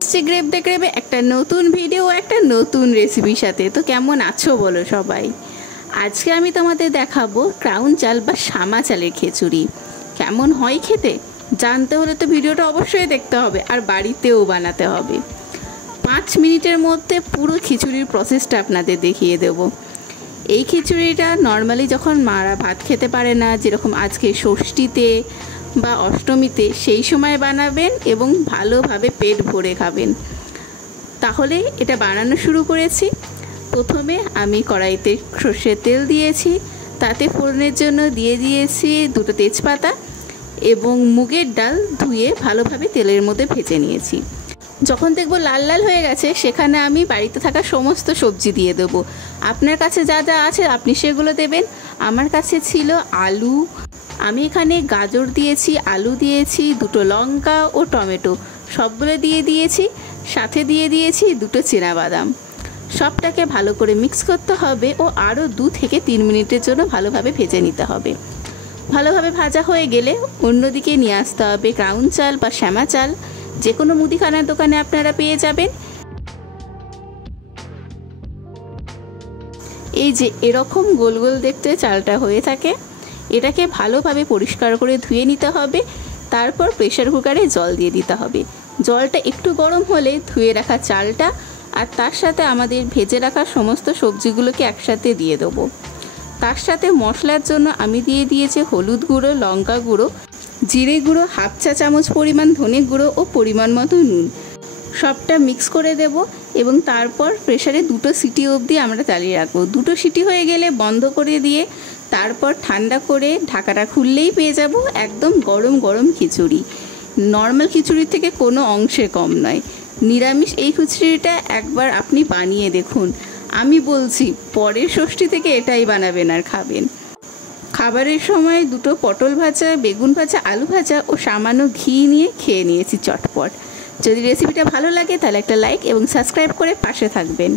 গ্রেভে গ্রেভে একটা নতুন ভিডিও, একটা নতুন রেসিপির সাথে। তো কেমন আছো বলো সবাই। আজকে আমি তোমাদের দেখাবো ক্রাউন চাল বা শামা চালের খিচুড়ি। কেমন হয় খেতে জানতে হলে তো ভিডিওটা অবশ্যই দেখতে হবে, আর বাড়িতেও বানাতে হবে। 5 মিনিটের মধ্যে পুরো খিচুড়ির প্রসেসটা আপনাদের দেখিয়ে দেব। এই খিচুড়িটা নর্মালি যখন মারা ভাত খেতে পারে না, যেরকম আজকে ষষ্ঠীতে বা অষ্টমীতে, সেই সময় বানাবেন এবং ভালোভাবে পেট ভরে খাবেন। তাহলে এটা বানানো শুরু করেছি। প্রথমে আমি কড়াইতে সর্ষের তেল দিয়েছি, তাতে ফোড়নের জন্য দিয়ে দিয়েছি 2টো তেজপাতা এবং মুগের ডাল ধুয়ে ভালোভাবে তেলের মধ্যে ভেজে নিয়েছি। যখন দেখব লাল লাল হয়ে গেছে, সেখানে আমি বাড়িতে থাকা সমস্ত সবজি দিয়ে দেবো। আপনার কাছে যা যা আছে আপনি সেগুলো দেবেন। আমার কাছে ছিল আলু, আমি এখানে গাজর দিয়েছি, আলু দিয়েছি, 2টো লঙ্কা ও টমেটো সবগুলো দিয়ে দিয়েছি। সাথে দিয়ে দিয়েছি 2টো চীনাবাদাম। সবটাকে ভালো করে মিক্স করতে হবে ও আরও 2 থেকে 3 মিনিটের জন্য ভালোভাবে ভেজে নিতে হবে। ভালোভাবে ভাজা হয়ে গেলে অন্যদিকে নিয়ে আসতে হবে ক্রাউন চাল বা শ্যামা চাল। যে কোনো মুদিখানার দোকানে আপনারা পেয়ে যাবেন। এই যে এরকম গোল গোল দেখতে চালটা হয়ে থাকে, এটাকে ভালোভাবে পরিষ্কার করে ধুয়ে নিতে হবে। তারপর প্রেসার কুকারে জল দিয়ে দিতে হবে। জলটা একটু গরম হলে ধুয়ে রাখা চালটা আর তার সাথে আমাদের ভেজে রাখা সমস্ত সবজিগুলোকে একসাথে দিয়ে দেবো। তার সাথে মশলার জন্য আমি দিয়ে দিয়েছি হলুদ গুঁড়ো, লঙ্কা গুঁড়ো, জিরে গুঁড়ো, 1/2 চা চামচ পরিমাণ ধনে গুঁড়ো ও পরিমাণ মতো নুন। সবটা মিক্স করে দেব এবং তারপর প্রেসারে 2টো সিটি অবধি আমরা চালিয়ে রাখবো। 2টো সিটি হয়ে গেলে বন্ধ করে দিয়ে তারপর ঠান্ডা করে ঢাকাটা খুললেই পেয়ে যাব একদম গরম গরম খিচুড়ি। নর্মাল খিচুড়ির থেকে কোনো অংশে কম নয়। নিরামিষ এই খিচুড়িটা একবার আপনি বানিয়ে দেখুন। আমি বলছি পরের ষষ্ঠী থেকে এটাই বানাবেন আর খাবেন। খাবারের সময় 2টো পটল ভাজা, বেগুন ভাজা, আলু ভাজা ও সামান্য ঘি নিয়ে খেয়ে নিয়েছি চটপট। যদি রেসিপিটা ভালো লাগে তাহলে একটা লাইক এবং সাবস্ক্রাইব করে পাশে থাকবেন।